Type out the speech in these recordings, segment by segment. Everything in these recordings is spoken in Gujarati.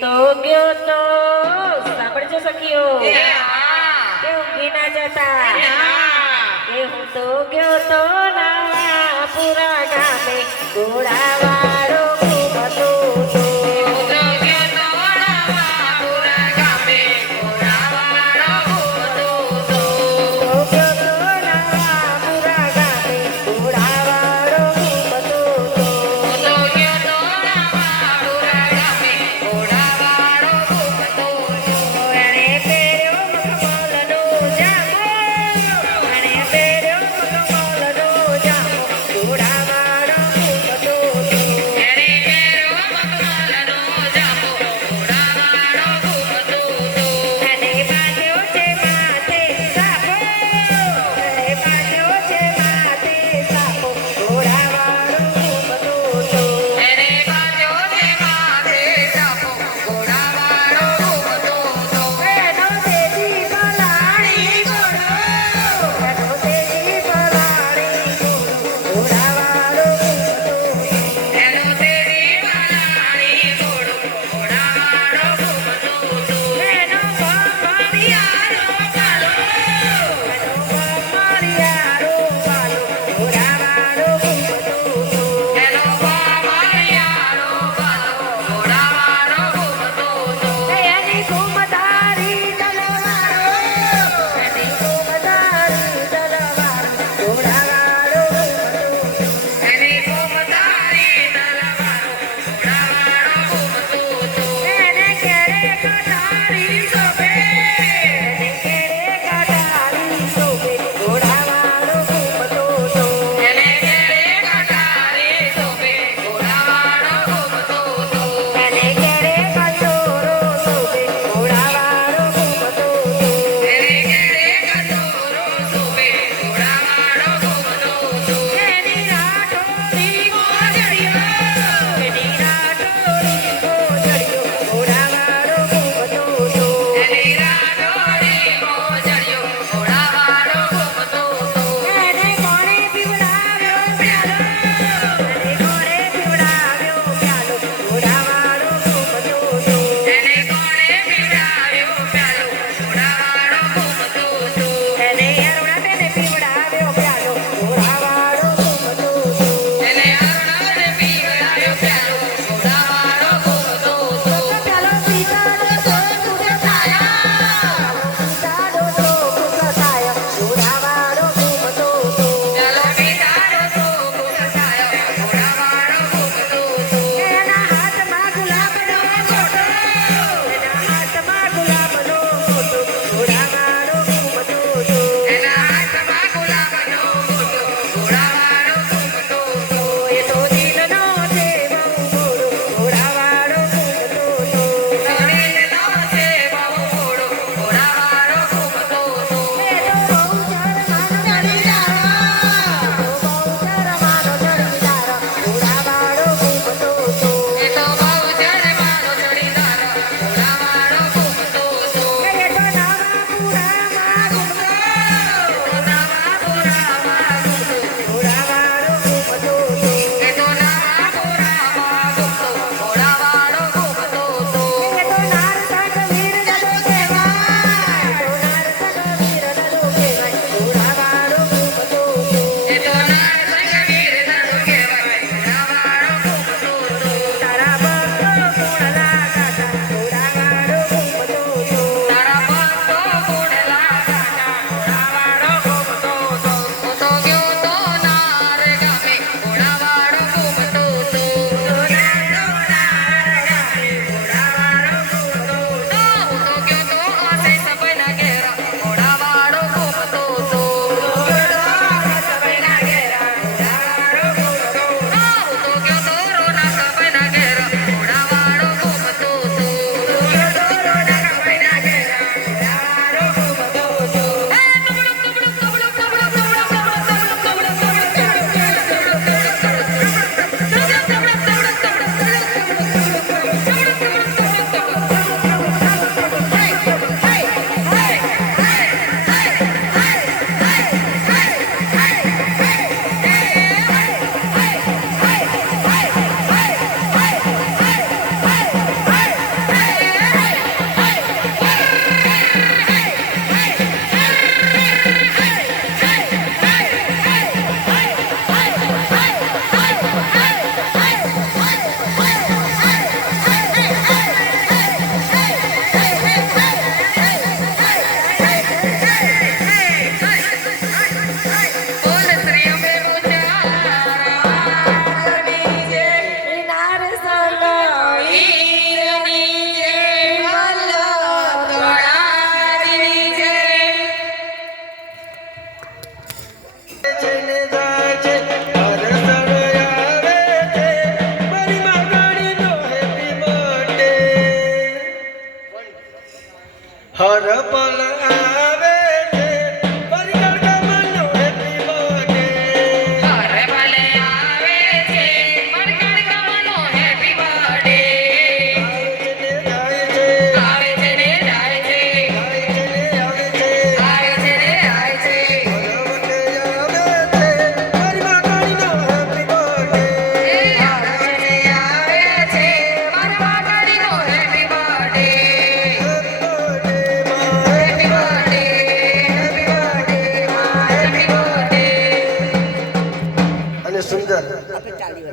તો ગયો તો સાંભળજો સખીઓ કે ઊંઘી ના જતા કે હું તો ગયો તો નાવા પૂરા ગામે ઘોડાવાળો ખૂબ હતો તો. એને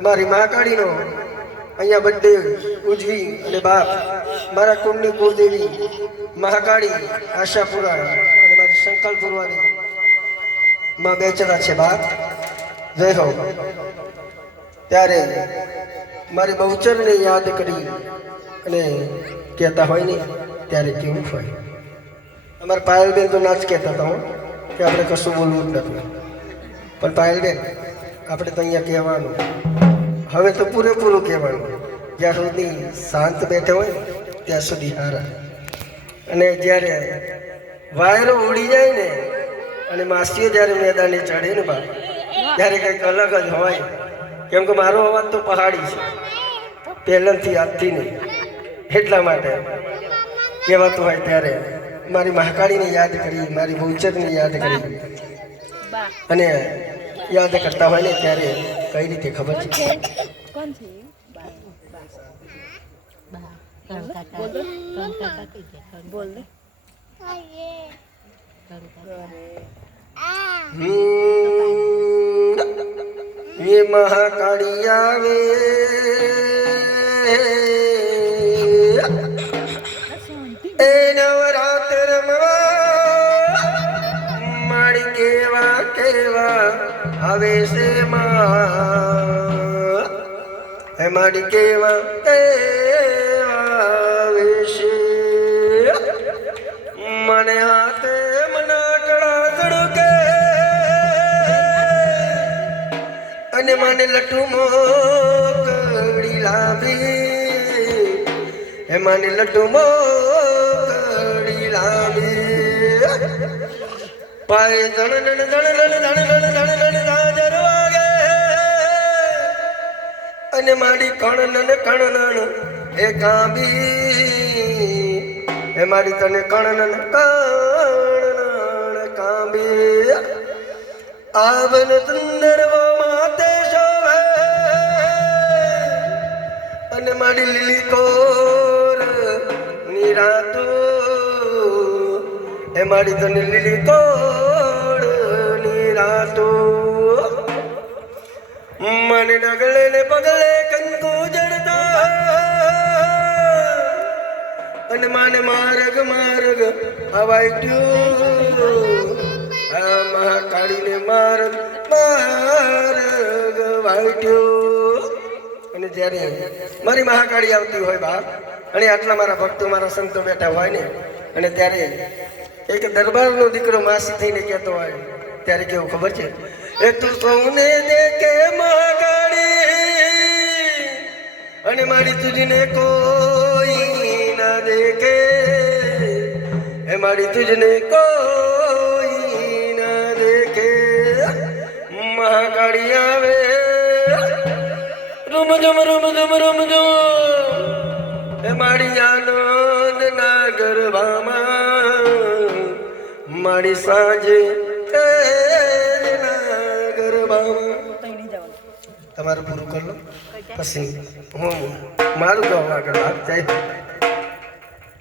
મારી મહાકાળીનો અહીંયા બર્થડે ઉજવી અને બાપ મારા કુળની કુળદેવી મહાકાળી આશાપુરા અને મારી સંકલ્પપુરવાની માં બેચરા છે બાપ જય હો ત્યારે મારી બહુચરને યાદ કરી અને કહેતા હોય ને ત્યારે કેવું હોય અમારા પાયલબેન તો ના જ કહેતા હતા કે આપણે કશું બોલવું જ નથી પણ પાયલબેન આપણે તો અહીંયા કહેવાનું હવે તો પૂરેપૂરું કહેવાનું જ્યાં સુધી શાંત બેઠા હોય ને ત્યાં સુધી હારા અને જ્યારે વાયરો ઉડી જાય ને અને માસીઓ જ્યારે મેદાને ચડે ને બા ત્યારે કંઈક અલગ જ હોય કેમ કે મારો અવાજ તો પહાડી છે પહેલાંથી આજથી નહીં એટલા માટે કહેવાતું હોય ત્યારે મારી મહાકાળીને યાદ કરી મારી બહુચરને યાદ કરી અને યાદ કરતા હોય ને ત્યારે કઈ રીતે ખબર છે ये महाकाली आवे ए नवरात्र माड़ी केवा केवा आवे से मां ए माड़ी केवा केवा आवे से मने हाथे मना कड़ा कड़के અને મને લટુ મોકળી લાવી હે મને લટુ મોકળી લાવી પાય ધણ ધણ ધણ ધણ ધણ ધણ ધણ ધાજર વાગે અને મારી કણનન કણનન એ કાંબી હે મારી તને કણનન કણનન કાંબી આવન સુંદરવો માતે શોભે અને મારી લીલી કોર નિરાતો એ મારી તને લીલી કોર નિરાતો મને ડગલે ને પગલે કંકુ જડતા અને માને માર્ગ માર્ગ હવાઈ મહાકાળીને માર્ગ માર્ગ વાટ્યો અને જ્યારે મારી મહાકાળી આવતી હોય બાપ અને આટલા મારા ભક્તો મારા સંતો બેઠા હોય ને અને ત્યારે એક દરબારનો દીકરો માસી થઈને કહેતો હોય ત્યારે કેવું ખબર છે એ તું સૌને દેખે મહાકાળી અને મારી તુજને કોઈ ના દેખે એ મારી તુજને કોઈ મહાકાળી આવે રૂમ જમ એ મારી આનંદ ના ગરબામાં મારી સાંજે ના ગરબામાં તમારું પૂરું કરી લો પછી હું મારું ગાવા આગળ જય